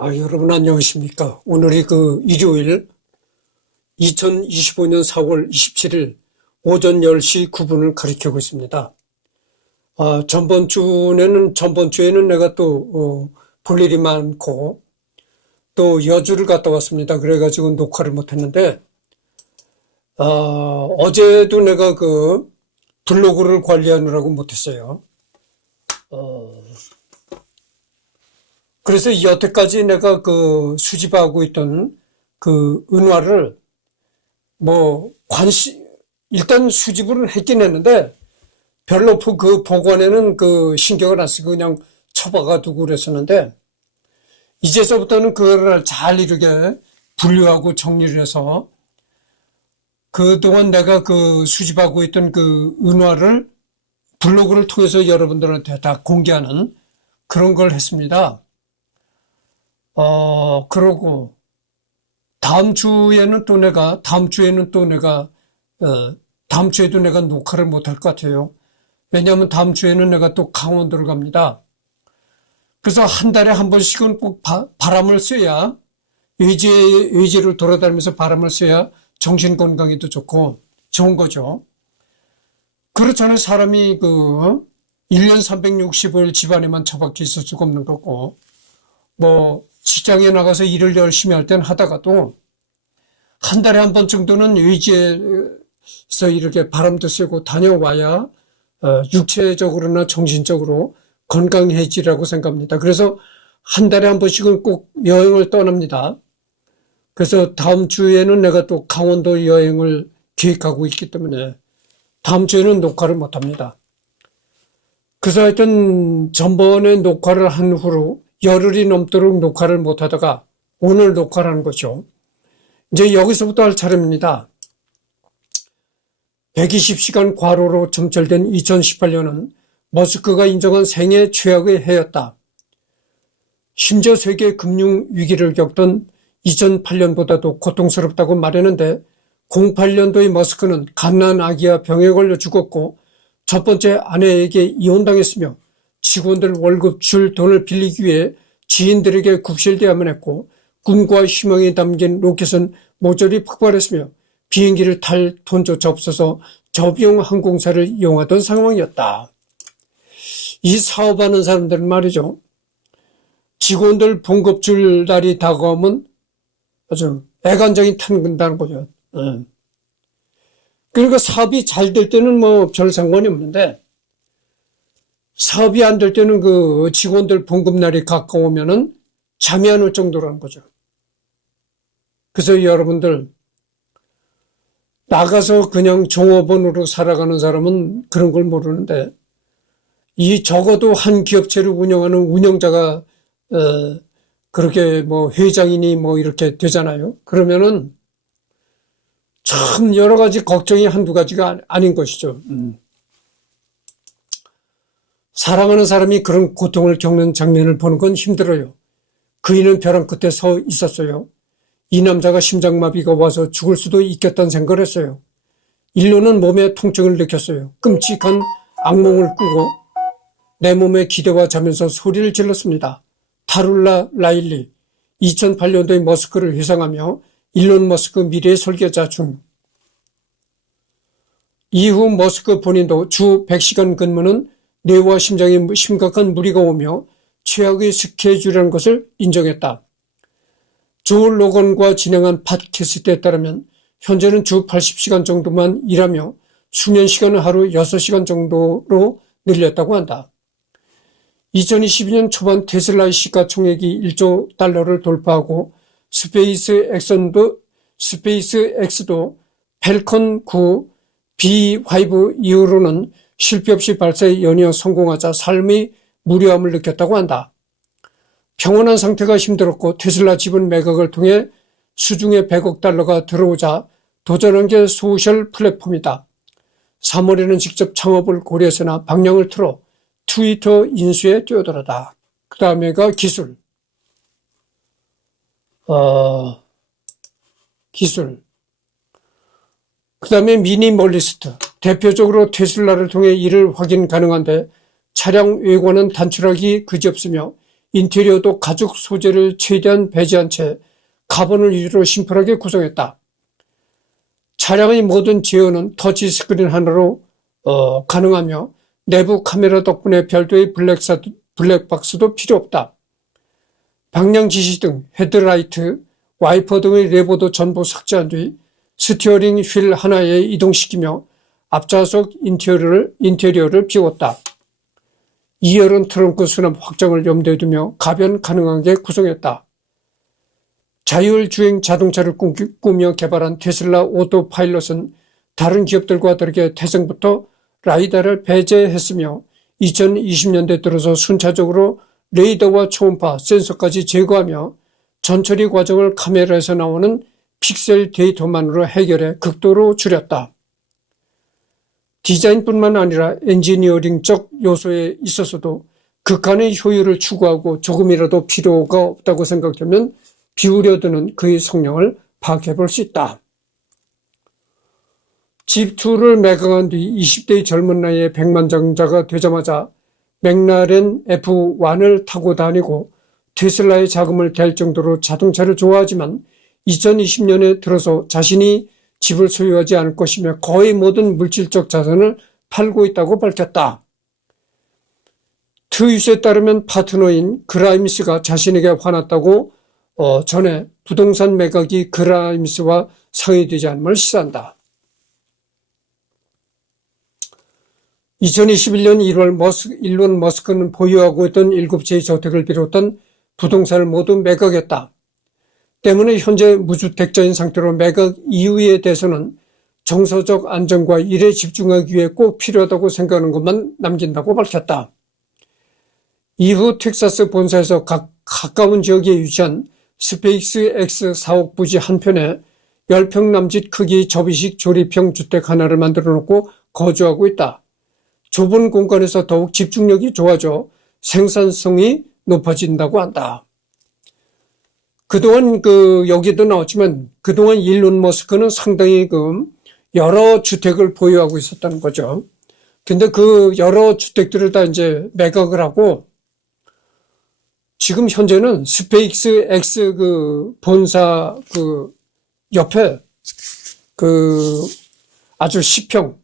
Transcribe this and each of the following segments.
여러분 안녕하십니까. 오늘이 일요일 2025년 4월 27일 오전 10시 9분을 가리키고 있습니다. 전번 주에는 내가 볼 일이 많고 또 여주를 갔다 왔습니다. 그래가지고 녹화를 못했는데, 어제도 내가 블로그를 관리하느라고 못했어요. 그래서 여태까지 내가 수집하고 있던 은화를 일단 수집을 했긴 했는데 별로 보관에는 신경을 안 쓰고 그냥 처박아 두고 그랬었는데, 이제서부터는 그거를 잘 이렇게 분류하고 정리를 해서 그동안 내가 수집하고 있던 은화를 블로그를 통해서 여러분들한테 다 공개하는 그런 걸 했습니다. 그러고 다음 주에도 내가 녹화를 못할 것 같아요. 왜냐하면 다음 주에는 내가 또 강원도를 갑니다. 그래서 한 달에 한 번씩은 꼭 바람을 쐬야, 외지를 돌아다니면서 바람을 쐬야 정신 건강에도 좋고 좋은 거죠. 그렇잖아요. 사람이 1년 365일 집안에만 처박혀 있을 수가 없는 거고, 직장에 나가서 일을 열심히 할 땐 하다가도 한 달에 한 번 정도는 외지에서 이렇게 바람도 쐬고 다녀와야 육체적으로나 정신적으로 건강해지라고 생각합니다. 그래서 한 달에 한 번씩은 꼭 여행을 떠납니다. 그래서 다음 주에는 내가 또 강원도 여행을 계획하고 있기 때문에 다음 주에는 녹화를 못합니다. 그래서 하여튼 전번에 녹화를 한 후로 열흘이 넘도록 녹화를 못하다가 오늘 녹화를 하는 거죠. 이제 여기서부터 할 차례입니다. 120시간 과로로 점철된 2018년은 머스크가 인정한 생애 최악의 해였다. 심지어 세계 금융 위기를 겪던 2008년보다도 고통스럽다고 말했는데, 08년도의 머스크는 갓난 아기와 병에 걸려 죽었고 첫 번째 아내에게 이혼당했으며 직원들 월급 줄 돈을 빌리기 위해 지인들에게 굽실대야만 했고, 꿈과 희망이 담긴 로켓은 모조리 폭발했으며 비행기를 탈 돈조차 없어서 저비용 항공사를 이용하던 상황이었다. 이 사업하는 사람들은 말이죠, 직원들 봉급 줄 날이 다가오면 아주 애간장이 탄다는 거죠. 그러니까 사업이 잘 될 때는 별 상관이 없는데, 사업이 안 될 때는 직원들 봉급날이 가까우면은 잠이 안 올 정도라는 거죠. 그래서 여러분들, 나가서 그냥 종업원으로 살아가는 사람은 그런 걸 모르는데, 적어도 한 기업체를 운영하는 운영자가 그렇게 회장이니 이렇게 되잖아요. 그러면은 참 여러 가지 걱정이 한두 가지가 아닌 것이죠. 사랑하는 사람이 그런 고통을 겪는 장면을 보는 건 힘들어요. 그이는 벼랑 끝에 서 있었어요. 이 남자가 심장마비가 와서 죽을 수도 있겠다는 생각을 했어요. 일로는 몸에 통증을 느꼈어요. 끔찍한 악몽을 꾸고 내 몸에 기대와 자면서 소리를 질렀습니다. 타룰라 라일리, 2008년도의 머스크를 회상하며 일론 머스크 미래의 설계자 중. 이후 머스크 본인도 주 100시간 근무는 뇌와 심장에 심각한 무리가 오며 최악의 스케줄이라는 것을 인정했다. 조 로건과 진행한 팟캐스트에 따르면 현재는 주 80시간 정도만 일하며 수면 시간은 하루 6시간 정도로 늘렸다고 한다. 2022년 초반 테슬라의 시가총액이 1조 달러를 돌파하고 스페이스X도 펠컨 9 B5 이후로는 실패 없이 발사에 연이어 성공하자 삶의 무료함을 느꼈다고 한다. 평온한 상태가 힘들었고 테슬라 지분 매각을 통해 수중에 100억 달러가 들어오자 도전한 게 소셜 플랫폼이다. 3월에는 직접 창업을 고려했으나 방향을 틀어 트위터 인수에 뛰어들었다. 그 다음에가 기술. 그 다음에 미니멀리스트. 대표적으로 테슬라를 통해 이를 확인 가능한데 차량 외관은 단출하기 그지없으며 인테리어도 가죽 소재를 최대한 배제한 채 카본을 위주로 심플하게 구성했다. 차량의 모든 제어는 터치스크린 하나로 가능하며 내부 카메라 덕분에 별도의 블랙박스도 필요 없다. 방향 지시등, 헤드라이트, 와이퍼 등의 레버도 전부 삭제한 뒤 스티어링 휠 하나에 이동시키며 앞좌석 인테리어를 비웠다. 2열은 트렁크 수납 확장을 염두에 두며 가변 가능하게 구성했다. 자율주행 자동차를 꾸며 개발한 테슬라 오토파일럿은 다른 기업들과 다르게 태생부터 라이다를 배제했으며 2020년대 들어서 순차적으로 레이더와 초음파, 센서까지 제거하며 전처리 과정을 카메라에서 나오는 픽셀 데이터만으로 해결해 극도로 줄였다. 디자인뿐만 아니라 엔지니어링적 요소에 있어서도 극한의 효율을 추구하고 조금이라도 필요가 없다고 생각되면 비우려드는 그의 성령을 파악해 볼 수 있다. 집2를 매각한 뒤 20대의 젊은 나이에 백만장자가 되자마자 맥라렌 F1을 타고 다니고 테슬라의 자금을 댈 정도로 자동차를 좋아하지만 2020년에 들어서 자신이 집을 소유하지 않을 것이며 거의 모든 물질적 자산을 팔고 있다고 밝혔다. 트윗에 따르면 파트너인 그라임스가 자신에게 화났다고 전에 부동산 매각이 그라임스와 상의되지 않음을 시사한다. 2021년 1월 일론 머스크는 보유하고 있던 7채의 저택을 비롯한 부동산을 모두 매각했다. 때문에 현재 무주택자인 상태로 매각 이유에 대해서는 정서적 안정과 일에 집중하기 위해 꼭 필요하다고 생각하는 것만 남긴다고 밝혔다. 이후 텍사스 본사에서 가까운 지역에 위치한 스페이스 X 사옥 부지 한편에 10평 남짓 크기의 접이식 조립형 주택 하나를 만들어 놓고 거주하고 있다. 좁은 공간에서 더욱 집중력이 좋아져 생산성이 높아진다고 한다. 그동안 여기도 나왔지만 그동안 일론 머스크는 상당히 여러 주택을 보유하고 있었다는 거죠. 근데 그 여러 주택들을 다 이제 매각을 하고 지금 현재는 스페이스 X 본사 옆에 아주 10평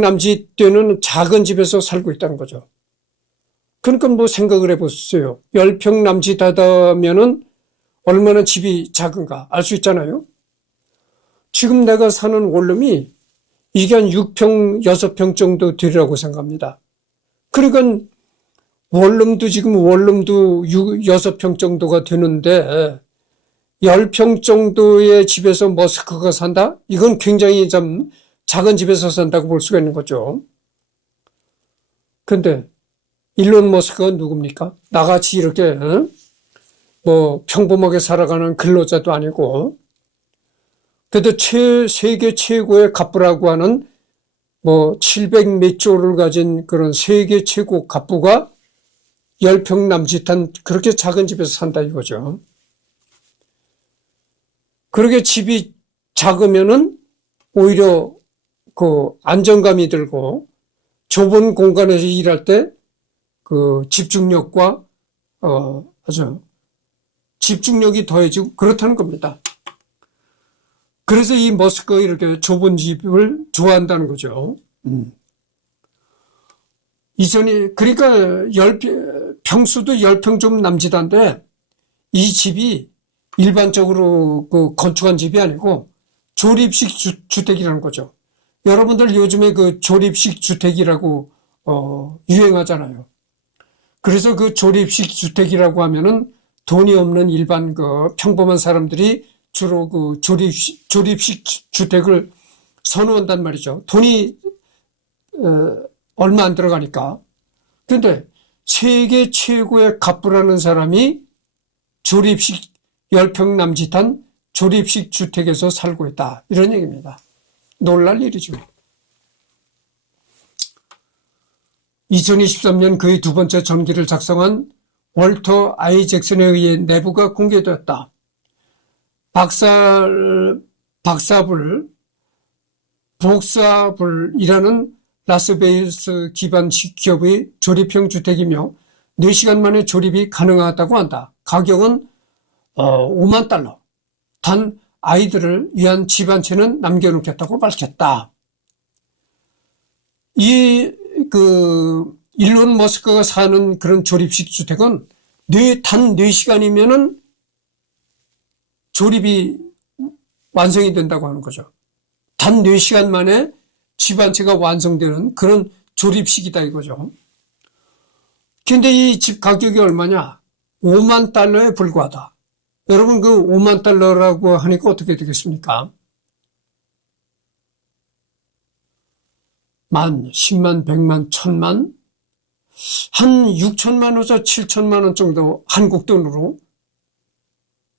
남짓 되는 작은 집에서 살고 있다는 거죠. 그러니까 뭐 생각을 해보세요. 10평 남짓 하다면은 얼마나 집이 작은가 알 수 있잖아요. 지금 내가 사는 원룸이 이게 한 6평, 6평 정도 되리라고 생각합니다. 그러니까 원룸도 6평 정도가 되는데 10평 정도의 집에서 머스크가 산다? 이건 굉장히 좀 작은 집에서 산다고 볼 수가 있는 거죠. 근데 일론 머스크가 누굽니까? 나같이 이렇게 평범하게 살아가는 근로자도 아니고 그래도 세계 최고의 갑부라고 하는 700 몇 조를 가진 그런 세계 최고 갑부가 10평 남짓한 그렇게 작은 집에서 산다 이거죠. 그렇게 집이 작으면은 오히려 안정감이 들고 좁은 공간에서 일할 때 집중력과 아주 집중력이 더해지고 그렇다는 겁니다. 그래서 이 머스크가 이렇게 좁은 집을 좋아한다는 거죠. 그러니까 평수도 10평 좀 남짓한데 이 집이 일반적으로 건축한 집이 아니고 조립식 주택이라는 거죠. 여러분들 요즘에 조립식 주택이라고 유행하잖아요. 그래서 조립식 주택이라고 하면은 돈이 없는 일반 평범한 사람들이 주로 조립식 주택을 선호한단 말이죠. 돈이 얼마 안 들어가니까. 그런데 세계 최고의 갑부라는 사람이 조립식 10평 남짓한 조립식 주택에서 살고 있다. 이런 얘기입니다. 놀랄 일이죠. 2023년 그의 두 번째 전기를 작성한 월터 아이잭슨에 의해 내부가 공개되었다. 복사불이라는 라스베이거스 기반 기업의 조립형 주택이며 4시간 만에 조립이 가능하다고 한다. 가격은 5만 달러. 단 아이들을 위한 집 한 채는 남겨놓겠다고 밝혔다. 일론 머스크가 사는 그런 조립식 주택은 단 4시간이면은 조립이 완성이 된다고 하는 거죠. 단 4시간 만에 집 한 채가 완성되는 그런 조립식이다 이거죠. 근데 이 집 가격이 얼마냐? 5만 달러에 불과하다. 여러분 그 5만 달러라고 하니까 어떻게 되겠습니까? 10,000, 100,000, 1,000,000? 한 6천만 원에서 7천만 원 정도 한국 돈으로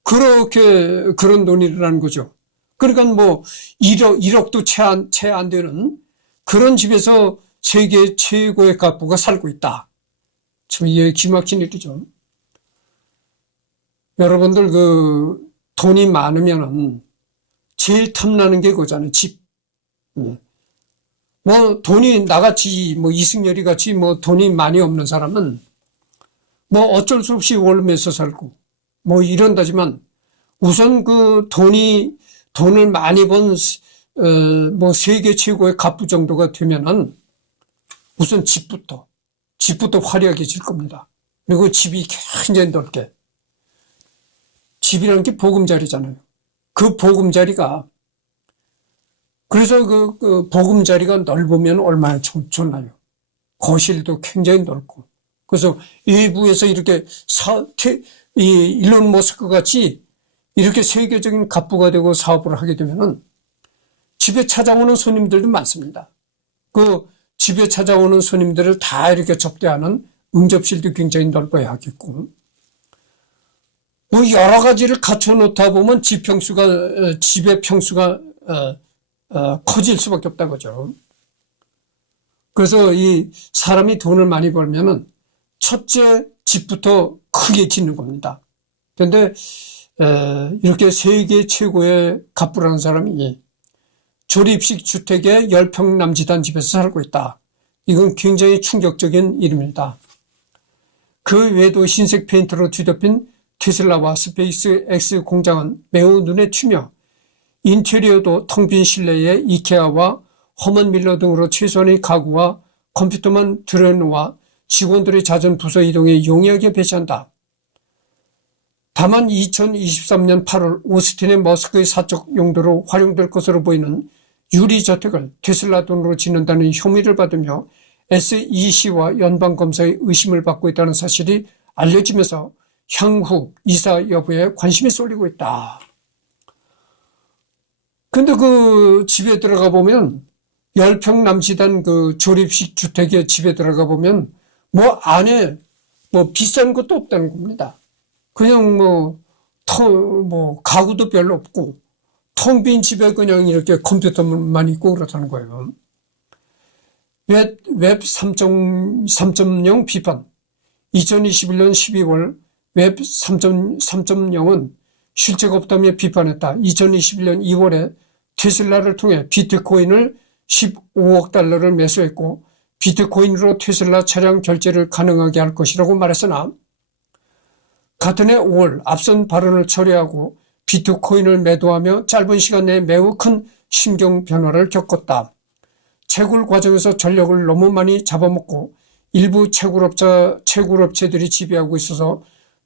그런 돈이라는 거죠. 그러니까 뭐 1억도 채 안 되는 그런 집에서 세계 최고의 가부가 살고 있다. 참 이게 기막힌 일이죠. 여러분들 돈이 많으면은 제일 탐나는 게 그거잖아요. 집. 뭐 돈이 나같이 뭐 이승열이 같이 뭐 돈이 많이 없는 사람은 뭐 어쩔 수 없이 월매서 살고 뭐 이런다지만 우선 돈을 많이 번 뭐 세계 최고의 갑부 정도가 되면은 우선 집부터 화려하게 질 겁니다. 그리고 집이 굉장히 넓게. 집이라는 게 보금자리잖아요. 그 보금자리가 그래서 그 보금자리가 넓으면 얼마나 좋나요? 거실도 굉장히 넓고. 그래서 외부에서 이렇게 일론 머스크 같이 이렇게 세계적인 갑부가 되고 사업을 하게 되면은 집에 찾아오는 손님들도 많습니다. 그 집에 찾아오는 손님들을 다 이렇게 접대하는 응접실도 굉장히 넓어야 하겠고. 뭐 여러 가지를 갖춰 놓다 보면 집의 평수가 커질 수밖에 없다 그죠. 그래서 이 사람이 돈을 많이 벌면은 첫째 집부터 크게 짓는 겁니다. 그런데 이렇게 세계 최고의 갑부라는 사람이 조립식 주택에 10평 남짓한 집에서 살고 있다. 이건 굉장히 충격적인 일입니다. 그 외에도 흰색 페인트로 뒤덮인 테슬라와 스페이스 X 공장은 매우 눈에 튀며 인테리어도 텅 빈 실내에 이케아와 허먼 밀러 등으로 최소한의 가구와 컴퓨터만 들여놓아 직원들의 잦은 부서 이동에 용이하게 배치한다. 다만 2023년 8월 오스틴의 머스크의 사적 용도로 활용될 것으로 보이는 유리저택을 테슬라 돈으로 짓는다는 혐의를 받으며 SEC와 연방검사의 의심을 받고 있다는 사실이 알려지면서 향후 이사 여부에 관심이 쏠리고 있다. 근데 그 집에 들어가 보면 10평 남짓한 그 조립식 주택의 집에 들어가 보면 뭐 안에 뭐 비싼 것도 없다는 겁니다. 그냥 가구도 별로 없고 텅 빈 집에 그냥 이렇게 컴퓨터만 있고 그렇다는 거예요. 웹 3.0 비판. 2021년 12월 웹 3.0은 실체가 없다며 비판했다. 2021년 2월에 테슬라를 통해 비트코인을 15억 달러를 매수했고 비트코인으로 테슬라 차량 결제를 가능하게 할 것이라고 말했으나 같은 해 5월 앞선 발언을 처리하고 비트코인을 매도하며 짧은 시간 내에 매우 큰 심경 변화를 겪었다. 채굴 과정에서 전력을 너무 많이 잡아먹고 일부 채굴업체들이 지배하고 있어서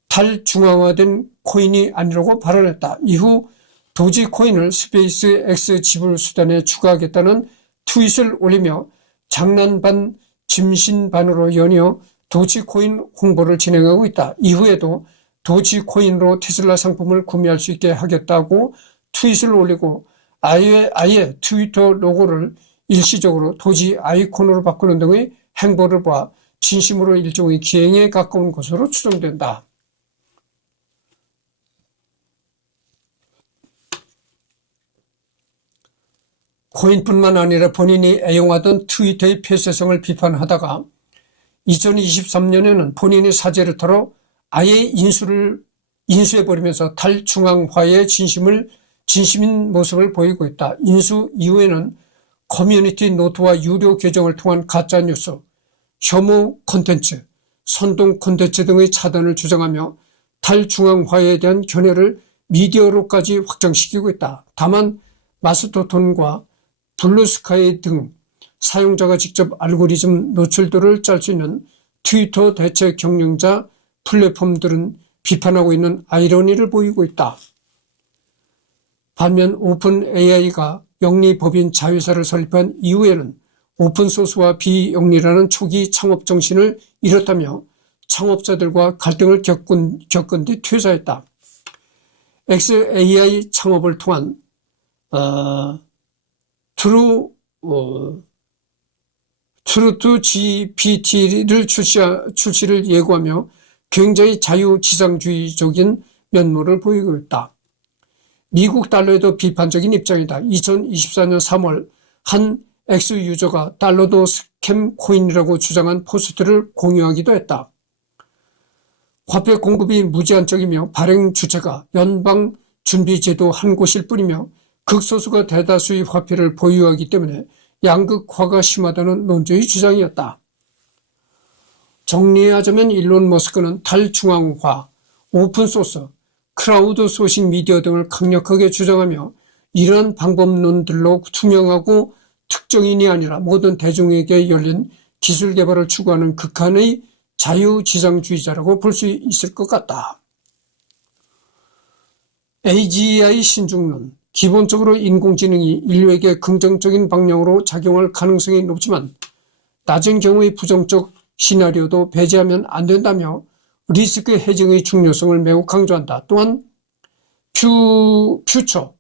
탈중앙화된 코인이 아니라고 발언했다. 이후 도지코인을 스페이스 X 지불 수단에 추가하겠다는 트윗을 올리며 장난 반 짐신 반으로 연이어 도지코인 홍보를 진행하고 있다. 이후에도 도지코인으로 테슬라 상품을 구매할 수 있게 하겠다고 트윗을 올리고 아예 트위터 로고를 일시적으로 도지 아이콘으로 바꾸는 등의 행보를 봐 진심으로 일종의 기행에 가까운 것으로 추정된다. 코인뿐만 아니라 본인이 애용하던 트위터의 폐쇄성을 비판하다가 2023년에는 본인의 사재를 털어 아예 인수해버리면서 탈중앙화의 진심인 모습을 보이고 있다. 인수 이후에는 커뮤니티 노트와 유료 계정을 통한 가짜뉴스, 혐오 콘텐츠, 선동 콘텐츠 등의 차단을 주장하며 탈중앙화에 대한 견해를 미디어로까지 확장시키고 있다. 다만 마스토돈과 블루스카이 등 사용자가 직접 알고리즘 노출도를 짤 수 있는 트위터 대체 경영자 플랫폼들은 비판하고 있는 아이러니를 보이고 있다. 반면 오픈 AI가 영리법인 자회사를 설립한 이후에는 오픈소스와 비영리라는 초기 창업 정신을 잃었다며 창업자들과 갈등을 겪은 뒤 퇴사했다. XAI 창업을 통한 트루트 GPT를 출시를 예고하며 굉장히 자유지상주의적인 면모를 보이고 있다. 미국 달러에도 비판적인 입장이다. 2024년 3월 한 X 유저가 달러도 스캠 코인이라고 주장한 포스트를 공유하기도 했다. 화폐 공급이 무제한적이며 발행 주체가 연방준비제도 한 곳일 뿐이며 극소수가 대다수의 화폐를 보유하기 때문에 양극화가 심하다는 논조의 주장이었다. 정리하자면 일론 머스크는 탈중앙화, 오픈소스, 크라우드 소싱 미디어 등을 강력하게 주장하며 이러한 방법론들로 투명하고 특정인이 아니라 모든 대중에게 열린 기술 개발을 추구하는 극한의 자유지상주의자라고 볼 수 있을 것 같다. AGI 신중론. 기본적으로 인공지능이 인류에게 긍정적인 방향으로 작용할 가능성이 높지만 낮은 경우의 부정적 시나리오도 배제하면 안 된다며 리스크 해정의 중요성을 매우 강조한다. 또한 퓨처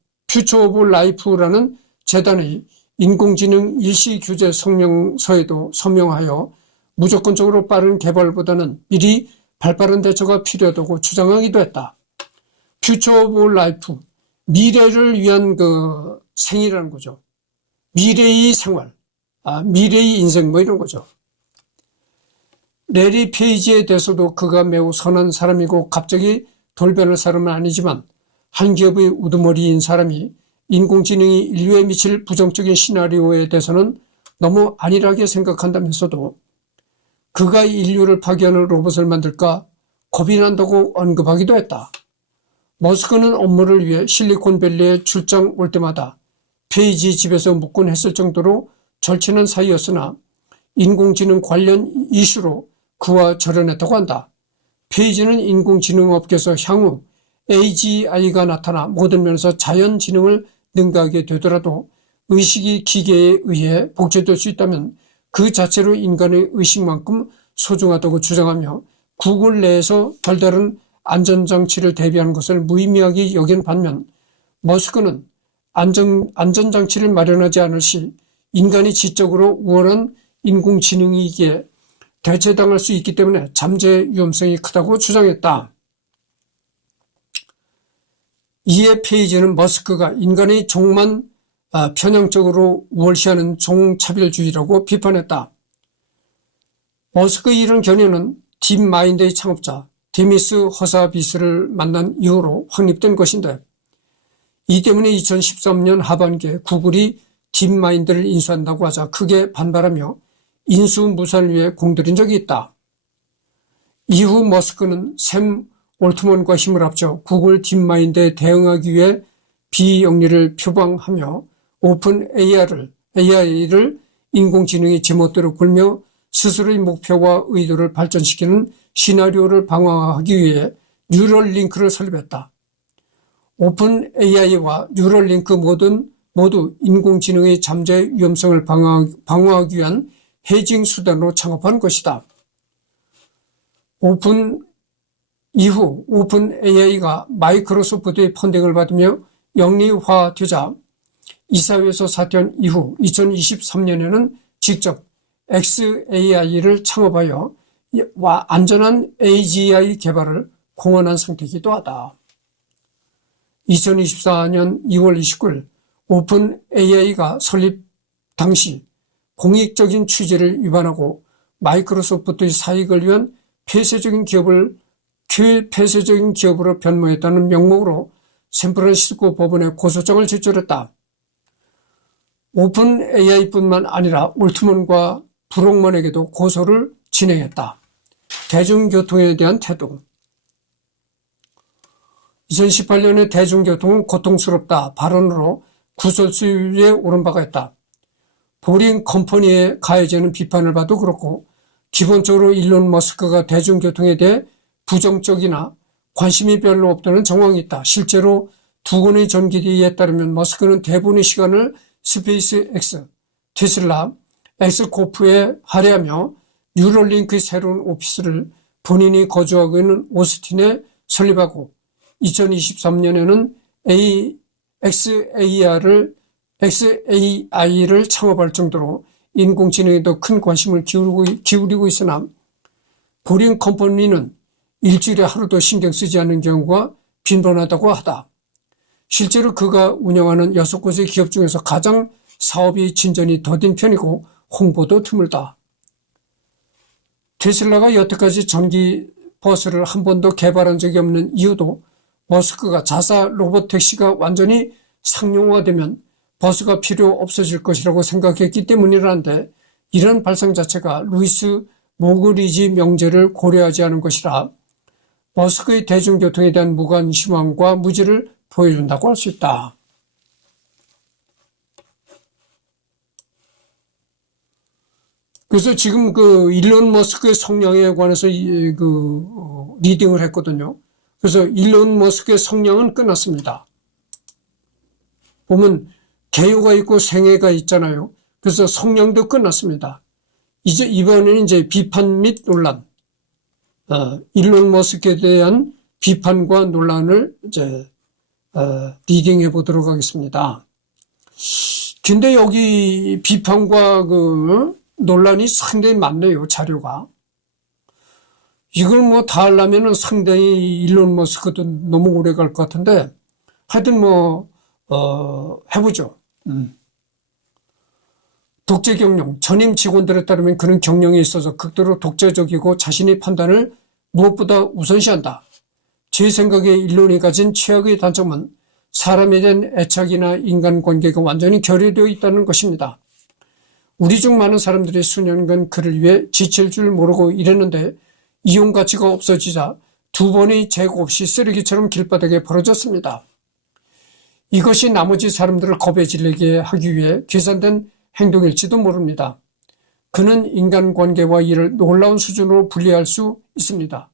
오브 라이프라는 재단의 인공지능 일시규제 성명서에도 서명하여 무조건적으로 빠른 개발보다는 미리 발빠른 대처가 필요하다고 주장하기도 했다. 퓨처 오브 라이프, 미래를 위한 생이라는 거죠. 미래의 생활, 미래의 인생 이런 거죠. 레리 페이지에 대해서도 그가 매우 선한 사람이고 갑자기 돌변할 사람은 아니지만 한 기업의 우두머리인 사람이 인공지능이 인류에 미칠 부정적인 시나리오에 대해서는 너무 안일하게 생각한다면서도 그가 인류를 파괴하는 로봇을 만들까 겁이 난다고 언급하기도 했다. 머스크는 업무를 위해 실리콘밸리에 출장 올 때마다 페이지 집에서 묵곤 했을 정도로 절친한 사이였으나 인공지능 관련 이슈로 그와 절연했다고 한다. 페이지는 인공지능 업계에서 향후 AGI가 나타나 모든 면에서 자연지능을 능가하게 되더라도 의식이 기계에 의해 복제될 수 있다면 그 자체로 인간의 의식만큼 소중하다고 주장하며 구글 내에서 별다른 안전장치를 대비하는 것을 무의미하게 여긴 반면 머스크는 안전장치를 마련하지 않을 시 인간이 지적으로 우월한 인공지능이기에 대체당할 수 있기 때문에 잠재 위험성이 크다고 주장했다. 이에 페이지는 머스크가 인간의 종만 편향적으로 우월시하는 종차별주의라고 비판했다. 머스크의 이런 견해는 딥마인드의 창업자 데미스 허사비스를 만난 이후로 확립된 것인데 이 때문에 2013년 하반기에 구글이 딥마인드를 인수한다고 하자 크게 반발하며 인수 무산을 위해 공들인 적이 있다. 이후 머스크는 샘 올트먼과 힘을 합쳐 구글 딥마인드에 대응하기 위해 비영리를 표방하며 오픈 AI를 인공지능이 제멋대로 굴며 스스로의 목표와 의도를 발전시키는 시나리오를 방어하기 위해 뉴럴링크를 설립했다. 오픈 AI와 뉴럴링크 모두 인공지능의 잠재 위험성을 방어하기 위한 해징 수단으로 창업한 것이다. 이후 오픈 AI가 마이크로소프트의 펀딩을 받으며 영리화되자 이사회에서 사퇴한 이후 2023년에는 직접 XAI를 창업하여 안전한 AGI 개발을 공언한 상태이기도 하다. 2024년 2월 29일 오픈 AI가 설립 당시 공익적인 취지를 위반하고 마이크로소프트의 사익을 위한 폐쇄적인 기업으로 변모했다는 명목으로 샌프란시스코 법원에 고소장을 제출했다. 오픈 AI뿐만 아니라 올트먼과 브록먼에게도 고소를 진행했다. 대중교통에 대한 태도. 2018년에 대중교통은 고통스럽다 발언으로 구설수에 오른 바가 있다. 보링 컴퍼니에 가해지는 비판을 봐도 그렇고 기본적으로 일론 머스크가 대중교통에 대해 부정적이나 관심이 별로 없다는 정황이 있다. 실제로 두 건의 전기기에 따르면 머스크는 대부분의 시간을 스페이스X, 테슬라, 엑스코프에 할애하며 뉴럴링크의 새로운 오피스를 본인이 거주하고 있는 오스틴에 설립하고 2023년에는 XAI를 창업할 정도로 인공지능에 더 큰 관심을 기울이고 있으나 보링 컴퍼니는 일주일에 하루도 신경 쓰지 않는 경우가 빈번하다고 하다. 실제로 그가 운영하는 6곳의 기업 중에서 가장 사업이 진전이 더딘 편이고 홍보도 드물다. 테슬라가 여태까지 전기 버스를 한 번도 개발한 적이 없는 이유도 머스크가 자사 로봇 택시가 완전히 상용화되면 버스가 필요 없어질 것이라고 생각했기 때문이라는데 이런 발상 자체가 루이스 모그리지 명제를 고려하지 않은 것이라 머스크의 대중교통에 대한 무관심함과 무지를 보여준다고 할 수 있다. 그래서 지금 그 일론 머스크의 성향에 관해서 리딩을 했거든요. 그래서 일론 머스크의 성향은 끝났습니다. 보면 개요가 있고 생애가 있잖아요. 그래서 성향도 끝났습니다. 이제 이번에는 이제 비판 및 논란, 일론 머스크에 대한 비판과 논란을 이제 리딩해 보도록 하겠습니다. 근데 여기 비판과 그 논란이 상당히 많네요, 자료가. 이걸 뭐 다 하려면은 상당히 일론 머스크도 너무 오래 갈 것 같은데, 하여튼 해보죠. 독재 경영, 전임 직원들에 따르면 그런 경영에 있어서 극도로 독재적이고 자신의 판단을 무엇보다 우선시한다. 제 생각에 일론이 가진 최악의 단점은 사람에 대한 애착이나 인간관계가 완전히 결여되어 있다는 것입니다. 우리 중 많은 사람들이 수년간 그를 위해 지칠 줄 모르고 일했는데 이용 가치가 없어지자 두 번의 재고 없이 쓰레기처럼 길바닥에 버려졌습니다. 이것이 나머지 사람들을 겁에 질리게 하기 위해 계산된 행동일지도 모릅니다. 그는 인간관계와 일을 놀라운 수준으로 분리할 수 있습니다.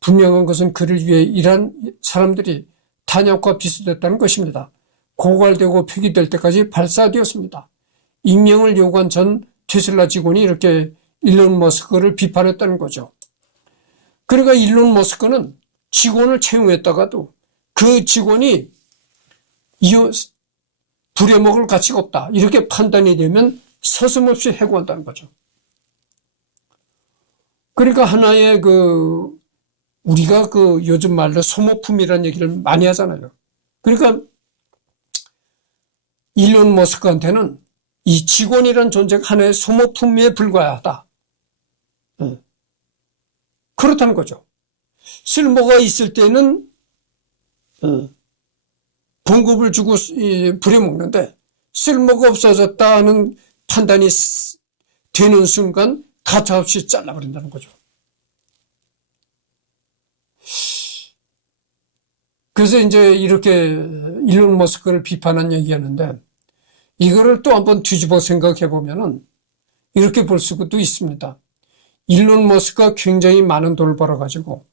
분명한 것은 그를 위해 일한 사람들이 탄약과 비슷했다는 것입니다. 고갈되고 폐기될 때까지 발사되었습니다. 임명을 요구한 전 테슬라 직원이 이렇게 일론 머스크를 비판했다는 거죠. 그러니까 일론 머스크는 직원을 채용했다가도 그 직원이 부려먹을 가치가 없다. 이렇게 판단이 되면 서슴없이 해고한다는 거죠. 그러니까 하나의 우리가 요즘 말로 소모품이라는 얘기를 많이 하잖아요. 그러니까 일론 머스크한테는 이 직원이란 존재가 하나의 소모품에 불과하다. 그렇다는 거죠. 쓸모가 있을 때는 봉급을 주고 부려먹는데 쓸모가 없어졌다는 판단이 되는 순간 가차없이 잘라버린다는 거죠. 그래서 이제 이렇게 일론 머스크를 비판한 얘기하는데 이거를 또 한번 뒤집어 생각해 보면은 이렇게 볼 수도 있습니다. 일론 머스크가 굉장히 많은 돈을 벌어가지고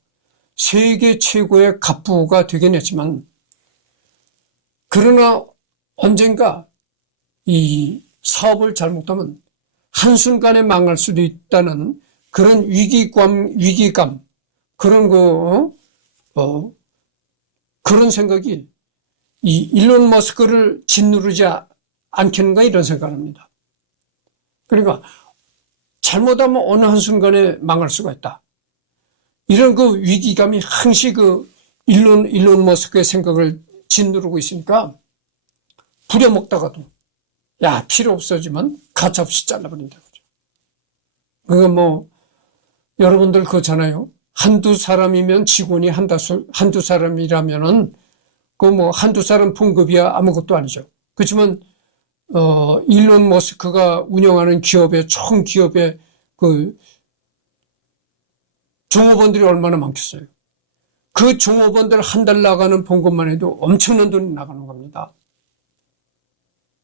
세계 최고의 갑부가 되긴 했지만 그러나 언젠가 이 사업을 잘못하면 한순간에 망할 수도 있다는 그런 위기감, 그런 그런 생각이 이 일론 머스크를 짓누르지 않겠는가 이런 생각을 합니다. 그러니까 잘못하면 어느 한순간에 망할 수가 있다. 이런 위기감이 항시 일론 머스크의 생각을 짓누르고 있으니까 부려먹다가도 필요 없어지면 가차없이 잘라버린다는 거죠. 그거 여러분들 그렇잖아요. 한두 사람이면 직원이 한두 사람이라면은 한두 사람 봉급이야 아무것도 아니죠. 그렇지만 일론 머스크가 운영하는 기업의 총 기업의 종업원들이 얼마나 많겠어요. 그 종업원들 한 달 나가는 봉급만 해도 엄청난 돈이 나가는 겁니다.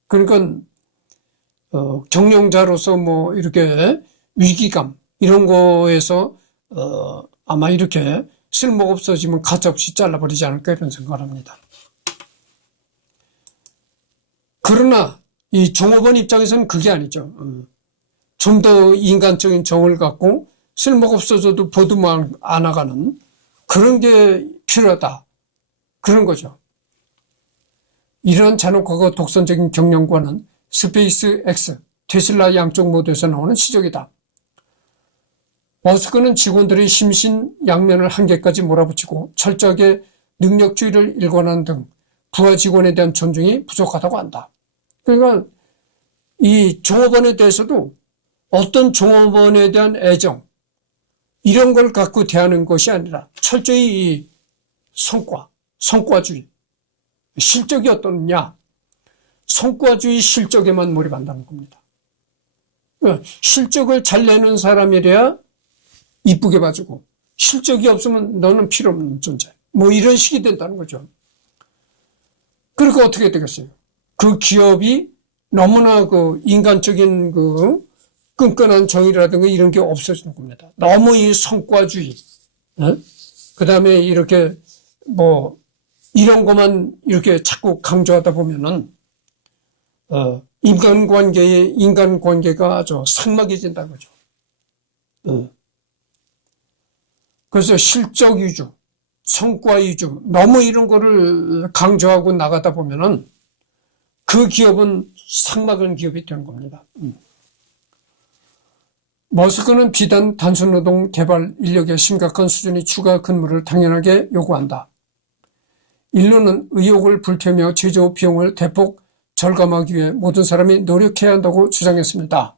그러니까 경영자로서 뭐 이렇게 위기감 이런 거에서 아마 이렇게 쓸모가 없어지면 가차없이 잘라버리지 않을까 이런 생각을 합니다. 그러나 이 종업원 입장에서는 그게 아니죠. 좀 더 인간적인 정을 갖고 쓸모가 없어져도 보도만 안 나가는 그런 게 필요하다. 그런 거죠. 이런 잔혹하고 독선적인 경영관은 스페이스 X, 테슬라 양쪽 모두에서 나오는 시적이다. 머스크는 직원들의 심신양면을 한계까지 몰아붙이고 철저하게 능력주의를 일관하는 등 부하 직원에 대한 존중이 부족하다고 한다. 그러니까 이 종업원에 대해서도 어떤 종업원에 대한 애정 이런 걸 갖고 대하는 것이 아니라 철저히 이 성과주의, 실적이 어떠냐, 성과주의 실적에만 몰입한다는 겁니다. 실적을 잘 내는 사람이래야 이쁘게 봐주고 실적이 없으면 너는 필요 없는 존재. 뭐 이런 식이 된다는 거죠. 그러니까 어떻게 되겠어요? 그 기업이 너무나 그 인간적인 그 끈끈한 정의라든가 이런 게 없어지는 겁니다. 너무 이 성과주의, 그 다음에 이렇게 뭐 이런 것만 이렇게 자꾸 강조하다 보면은 인간관계가 아주 삭막해진다는 거죠. 그래서 실적 위주, 성과 위주, 너무 이런 거를 강조하고 나가다 보면은 그 기업은 삭막한 기업이 되는 겁니다. 머스크는 비단 단순 노동 개발 인력의 심각한 수준의 추가 근무를 당연하게 요구한다. 인류는 의욕을 불태우며 제조 비용을 대폭 절감하기 위해 모든 사람이 노력해야 한다고 주장했습니다.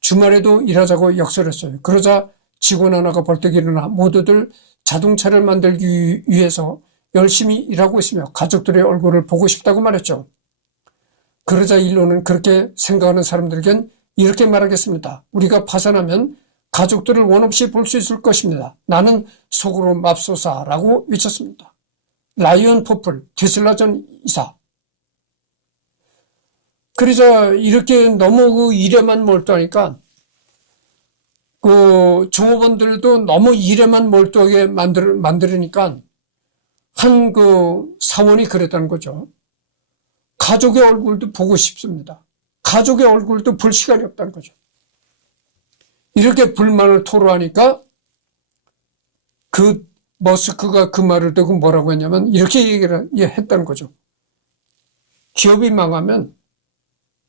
주말에도 일하자고 역설했어요. 그러자 직원 하나가 벌떡 일어나 모두들 자동차를 만들기 위해서 열심히 일하고 있으며 가족들의 얼굴을 보고 싶다고 말했죠. 그러자 인류는 그렇게 생각하는 사람들에겐 이렇게 말하겠습니다. 우리가 파산하면 가족들을 원없이 볼 수 있을 것입니다. 나는 속으로 맙소사라고 외쳤습니다. 라이언 포플, 테슬라 전 이사. 그래서 이렇게 너무 그 일에만 몰두하니까 그 종업원들도 너무 일에만 몰두하게 만들으니까 한 그 사원이 그랬다는 거죠. 가족의 얼굴도 보고 싶습니다. 가족의 얼굴도 볼 시간이 없다는 거죠. 이렇게 불만을 토로하니까 그 머스크가 그 말을 듣고 뭐라고 했냐면 이렇게 얘기를 했다는 거죠. 기업이 망하면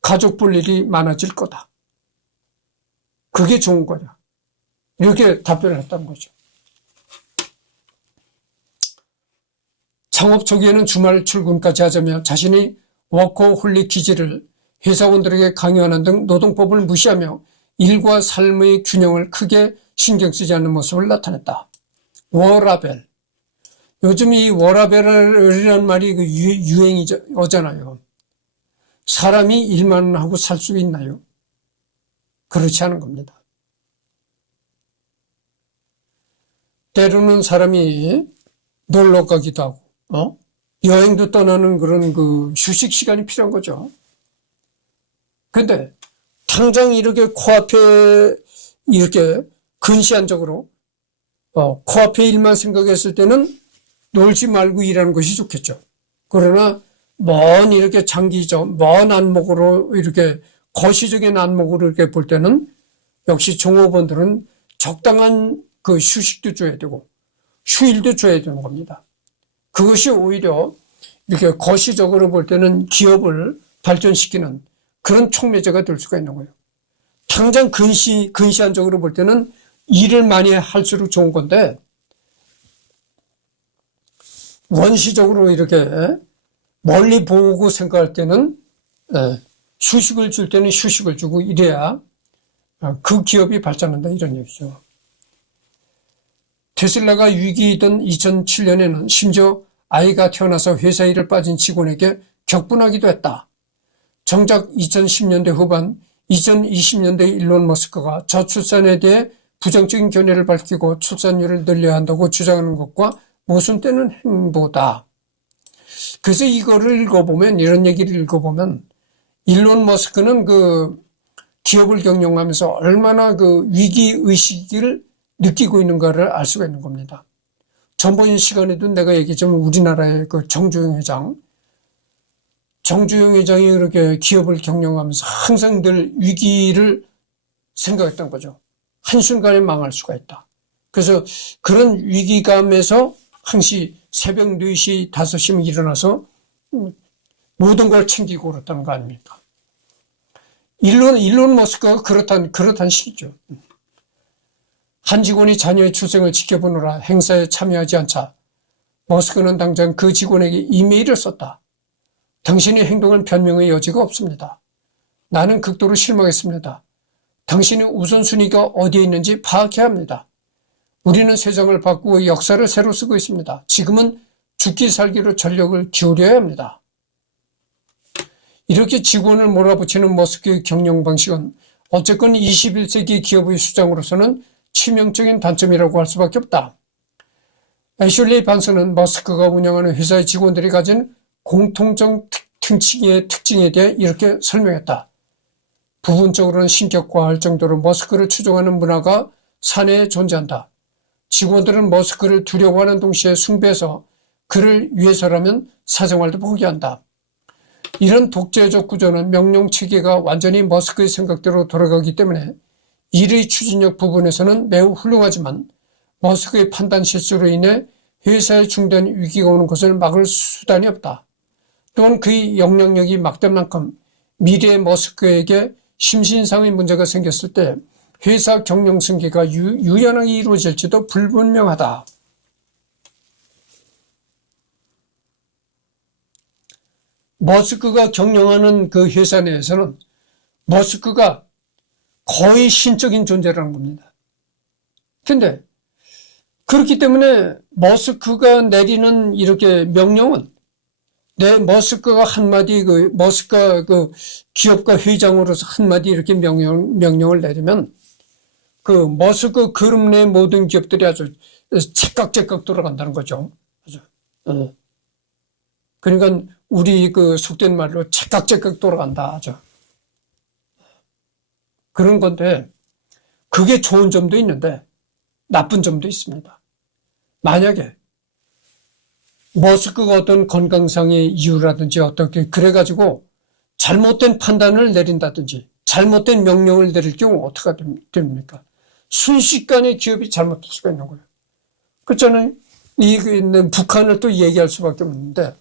가족 볼 일이 많아질 거다. 그게 좋은 거냐. 이렇게 답변을 했다는 거죠. 창업 초기에는 주말 출근까지 하자며 자신의 워커홀릭 기질을 회사원들에게 강요하는 등 노동법을 무시하며 일과 삶의 균형을 크게 신경 쓰지 않는 모습을 나타냈다. 워라벨. 요즘 이 워라벨이라는 말이 유행이잖아요. 사람이 일만 하고 살 수 있나요? 그렇지 않은 겁니다. 때로는 사람이 놀러 가기도 하고, 여행도 떠나는 그런 그 휴식 시간이 필요한 거죠. 근데 당장 이렇게 코앞에 이렇게 근시안적으로 코앞에 일만 생각했을 때는 놀지 말고 일하는 것이 좋겠죠. 그러나 먼 이렇게 장기적 먼 안목으로 이렇게 거시적인 안목으로 이렇게 볼 때는 역시 종업원들은 적당한 그 휴식도 줘야 되고 휴일도 줘야 되는 겁니다. 그것이 오히려 이렇게 거시적으로 볼 때는 기업을 발전시키는 그런 촉매제가 될 수가 있는 거예요. 당장 근시안적으로 볼 때는 일을 많이 할수록 좋은 건데 원시적으로 이렇게 멀리 보고 생각할 때는 휴식을 줄 때는 휴식을 주고 이래야 그 기업이 발전한다 이런 얘기죠. 테슬라가 위기이던 2007년에는 심지어 아이가 태어나서 회사 일을 빠진 직원에게 격분하기도 했다. 정작 2010년대 후반, 2020년대 일론 머스크가 저출산에 대해 부정적인 견해를 밝히고 출산율을 늘려야 한다고 주장하는 것과 모순되는 행보다. 그래서 이거를 읽어보면, 이런 얘기를 읽어보면, 일론 머스크는 그 기업을 경영하면서 얼마나 그 위기의식을 느끼고 있는가를 알 수가 있는 겁니다. 전번 시간에도 내가 얘기했지만 우리나라의 그 정주영 회장이 그렇게 기업을 경영하면서 항상 늘 위기를 생각했던 거죠. 한순간에 망할 수가 있다. 그래서 그런 위기감에서 항시 새벽 4시, 5시면 일어나서 모든 걸 챙기고 그렇다는 거 아닙니까? 일론 머스크가 그렇단 식이죠. 한 직원이 자녀의 출생을 지켜보느라 행사에 참여하지 않자 머스크는 당장 그 직원에게 이메일을 썼다. 당신의 행동은 변명의 여지가 없습니다. 나는 극도로 실망했습니다. 당신의 우선순위가 어디에 있는지 파악해야 합니다. 우리는 세상을 바꾸고 역사를 새로 쓰고 있습니다. 지금은 죽기 살기로 전력을 기울여야 합니다. 이렇게 직원을 몰아붙이는 머스크의 경영 방식은 어쨌건 21세기 기업의 수장으로서는 치명적인 단점이라고 할 수밖에 없다. 애슐리 반스는 머스크가 운영하는 회사의 직원들이 가진 공통적 특징에 대해 이렇게 설명했다. 부분적으로는 신격화할 정도로 머스크를 추종하는 문화가 사내에 존재한다. 직원들은 머스크를 두려워하는 동시에 숭배해서 그를 위해서라면 사생활도 포기한다. 이런 독재적 구조는 명령 체계가 완전히 머스크의 생각대로 돌아가기 때문에 일의 추진력 부분에서는 매우 훌륭하지만 머스크의 판단 실수로 인해 회사에 중대한 위기가 오는 것을 막을 수단이 없다. 또한 그의 영향력이 막된 만큼 미래의 머스크에게 심신상의 문제가 생겼을 때 회사 경영 승계가 유연하게 이루어질지도 불분명하다. 머스크가 경영하는 그 회사 내에서는 머스크가 거의 신적인 존재라는 겁니다. 근데 그렇기 때문에 머스크가 내리는 이렇게 명령은 머스크가 한마디 머스크가 기업가 회장으로서 한마디 이렇게 명령을 내리면 머스크 그룹 내 모든 기업들이 아주 제깍제깍 돌아간다는 거죠. 그러니까 우리 속된 말로 제깍제깍 돌아간다 하죠. 그런 건데 그게 좋은 점도 있는데 나쁜 점도 있습니다. 만약에 머스크가 어떤 건강상의 이유라든지 어떻게 그래가지고 잘못된 판단을 내린다든지 잘못된 명령을 내릴 경우 어떻게 됩니까? 순식간에 기업이 잘못될 수가 있는 거예요. 그렇잖아요. 북한을 또 얘기할 수밖에 없는데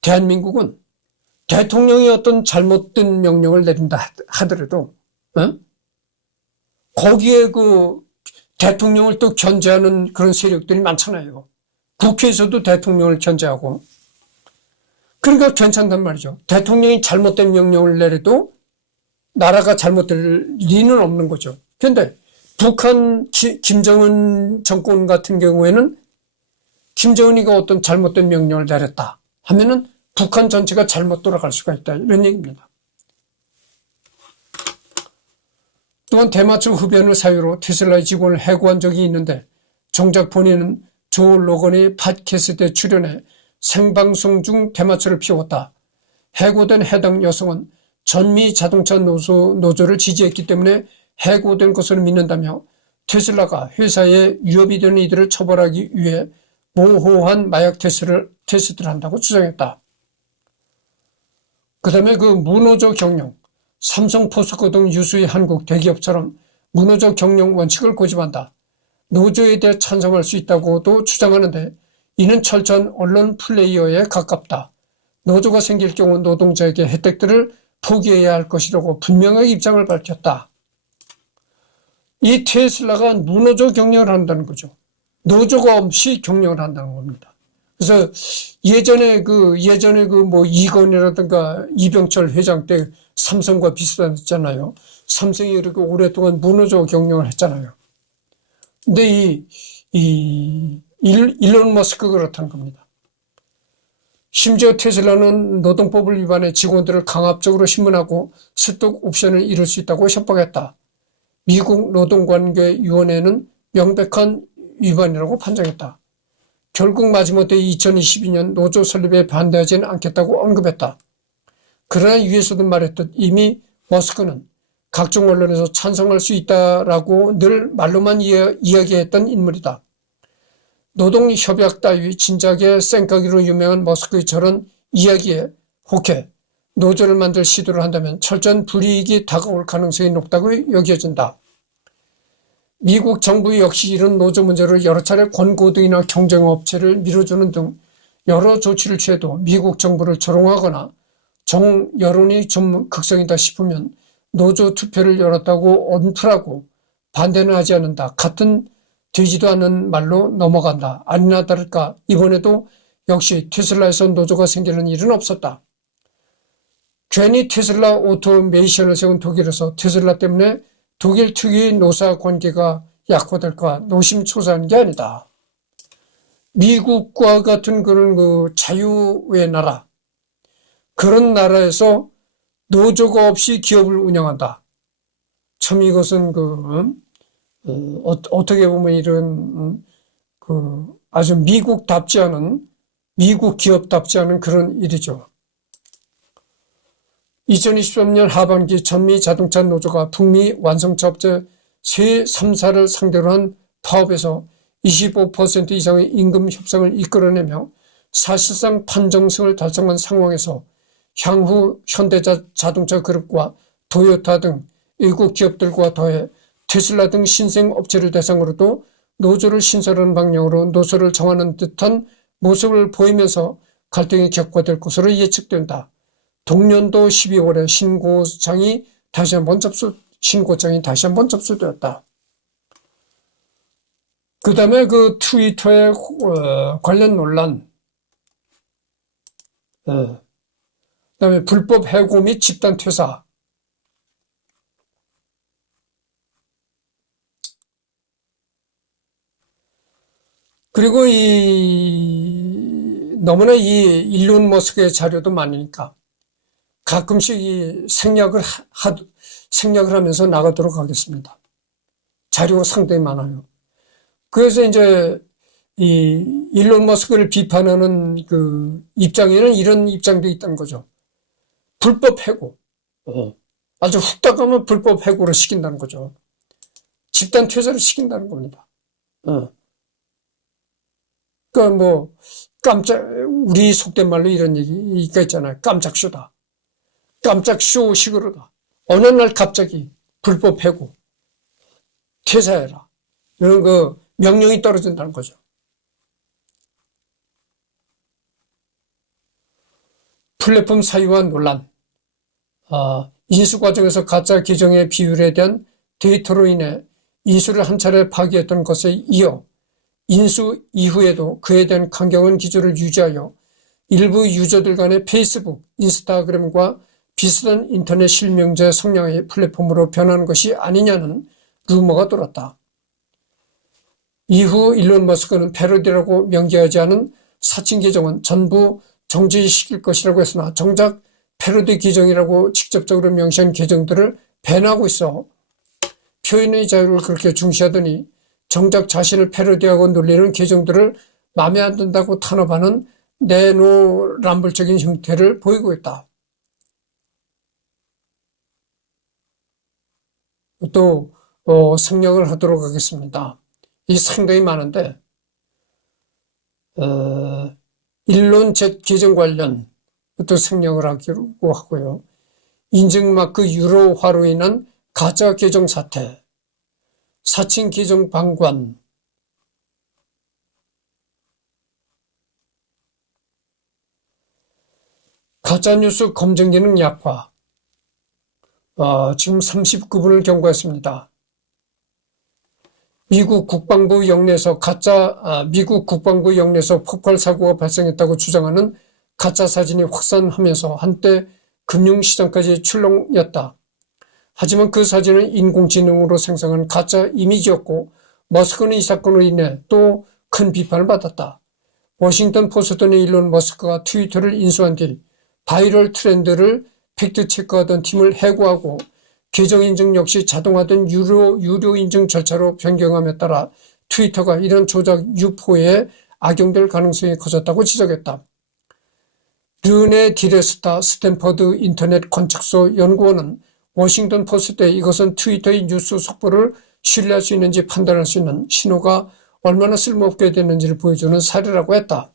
대한민국은 대통령이 어떤 잘못된 명령을 내린다 하더라도 거기에 대통령을 또 견제하는 그런 세력들이 많잖아요. 국회에서도 대통령을 견제하고. 그러니까 괜찮단 말이죠. 대통령이 잘못된 명령을 내려도 나라가 잘못될 리는 없는 거죠. 그런데 북한 김정은 정권 같은 경우에는 김정은이가 어떤 잘못된 명령을 내렸다 하면은 북한 전체가 잘못 돌아갈 수가 있다. 이런 얘기입니다. 또한 대마초 흡연을 사유로 테슬라의 직원을 해고한 적이 있는데 정작 본인은 조 로건의 팟캐스트에 출연해 생방송 중 대마초를 피웠다. 해고된 해당 여성은 전미 자동차 노조를 지지했기 때문에 해고된 것으로 믿는다며 테슬라가 회사에 위협이 되는 이들을 처벌하기 위해 모호한 마약 테스트를 한다고 주장했다. 그 다음에 무노조 경영, 삼성, 포스코 등 유수의 한국 대기업처럼 무노조 경영 원칙을 고집한다. 노조에 대해 찬성할 수 있다고도 주장하는데 이는 철저한 언론 플레이어에 가깝다. 노조가 생길 경우 노동자에게 혜택들을 포기해야 할 것이라고 분명하게 입장을 밝혔다. 이 테슬라가 무노조 경영을 한다는 거죠. 노조가 없이 경영을 한다는 겁니다. 그래서 예전에 이건희라든가 이병철 회장 때 삼성과 비슷했잖아요. 삼성이 이렇게 오랫동안 무노조 경영을 했잖아요. 근데 일론 머스크가 그렇다는 겁니다. 심지어 테슬라는 노동법을 위반해 직원들을 강압적으로 신문하고 스톡 옵션을 이룰 수 있다고 협박했다. 미국 노동관계위원회는 명백한 위반이라고 판정했다. 결국 마지못해 2022년 노조 설립에 반대하지는 않겠다고 언급했다. 그러나 위에서도 말했듯 이미 머스크는 각종 언론에서 찬성할 수 있다라고 늘 말로만 이야기했던 인물이다. 노동협약 따위 진작에 쌩까기로 유명한 머스크의 저런 이야기에 혹해 노조를 만들 시도를 한다면 철저한 불이익이 다가올 가능성이 높다고 여겨진다. 미국 정부 역시 이런 노조 문제를 여러 차례 권고 등이나 경쟁업체를 밀어주는 등 여러 조치를 취해도 미국 정부를 조롱하거나 여론이 좀 극성이다 싶으면 노조 투표를 열었다고 언플하고 반대는 하지 않는다. 같은 되지도 않는 말로 넘어간다. 아니나 다를까 이번에도 역시 테슬라에서 노조가 생기는 일은 없었다. 괜히 테슬라 오토메이션을 세운 독일에서 테슬라 때문에 독일 특유의 노사 관계가 약화될까 노심초사한 게 아니다. 미국과 같은 그런 자유의 나라, 그런 나라에서 노조가 없이 기업을 운영한다. 참 이것은 어떻게 보면 이런 아주 미국답지 않은, 미국 기업답지 않은 그런 일이죠. 2023년 하반기 전미 자동차 노조가 북미 완성차 업체 세 3사를 상대로 한 파업에서 25% 이상의 임금 협상을 이끌어내며 사실상 판정승을 달성한 상황에서 향후 현대자동차 그룹과 도요타 등 외국 기업들과 더해 테슬라 등 신생 업체를 대상으로도 노조를 신설하는 방향으로 노선을 정하는 듯한 모습을 보이면서 갈등이 격화될 것으로 예측된다. 동년도 12월에 신고장이 다시 한번 접수되었다. 그 다음에 트위터의 관련 논란, 그 다음에 불법 해고 및 집단 퇴사, 그리고 너무나 일론 머스크의 자료도 많으니까 가끔씩 생략을 하면서 나가도록 하겠습니다. 자료가 상당히 많아요. 그래서 이제 일론 머스크를 비판하는 입장에는 이런 입장도 있다는 거죠. 불법 해고. 아주 훅 가면 불법 해고를 시킨다는 거죠. 집단 퇴사를 시킨다는 겁니다. 그러니까 우리 속된 말로 이런 얘기가 있잖아요. 깜짝쇼다. 깜짝쇼식으로다. 어느 날 갑자기 불법 해고, 퇴사해라. 이런 명령이 떨어진다는 거죠. 플랫폼 사유와 논란. 인수 과정에서 가짜 계정의 비율에 대한 데이터로 인해 인수를 한 차례 파기했던 것에 이어 인수 이후에도 그에 대한 강경한 기조를 유지하여 일부 유저들 간의 페이스북, 인스타그램과 비슷한 인터넷 실명제 성향의 플랫폼으로 변하는 것이 아니냐는 루머가 돌았다. 이후 일론 머스크는 패러디라고 명기하지 않은 사칭 계정은 전부 정지시킬 것이라고 했으나 정작 패러디 계정이라고 직접적으로 명시한 계정들을 밴하고 있어 표현의 자유를 그렇게 중시하더니 정작 자신을 패러디하고 놀리는 계정들을 마음에 안 든다고 탄압하는 내노란불적인 형태를 보이고 있다. 또 생략을 하도록 하겠습니다. 이 상당히 많은데 일론 Z 계정 관련 또 생략을 하기로 하고요. 인증마크 유로화로 인한 가짜 계정 사태, 사칭 계정 방관, 가짜뉴스 검증 기능 약화, 지금 39분을 경고했습니다. 미국 국방부 영내에서 폭발 사고가 발생했다고 주장하는 가짜 사진이 확산하면서 한때 금융시장까지 출렁였다. 하지만 그 사진은 인공지능으로 생성한 가짜 이미지였고 머스크는 이 사건으로 인해 또 큰 비판을 받았다. 워싱턴 포스트는 일론 머스크가 트위터를 인수한 뒤 바이럴 트렌드를 팩트체크하던 팀을 해고하고 계정 인증 역시 자동화된 유료 인증 절차로 변경함에 따라 트위터가 이런 조작 유포에 악용될 가능성이 커졌다고 지적했다. 르네 디레스타 스탠퍼드 인터넷 관측소 연구원은 워싱턴 포스트에 이것은 트위터의 뉴스 속보를 신뢰할 수 있는지 판단할 수 있는 신호가 얼마나 쓸모없게 되는지를 보여주는 사례라고 했다.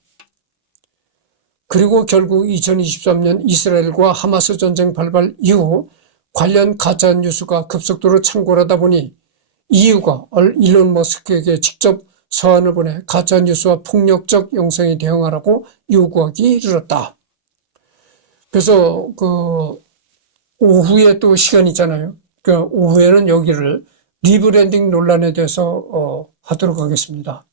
그리고 결국 2023년 이스라엘과 하마스 전쟁 발발 이후 관련 가짜뉴스가 급속도로 창궐하다 보니 EU가 일론 머스크에게 직접 서한을 보내 가짜뉴스와 폭력적 영상에 대응하라고 요구하기 이르렀다. 그래서 오후에 또 시간 있잖아요. 오후에는 여기를 리브랜딩 논란에 대해서 하도록 하겠습니다.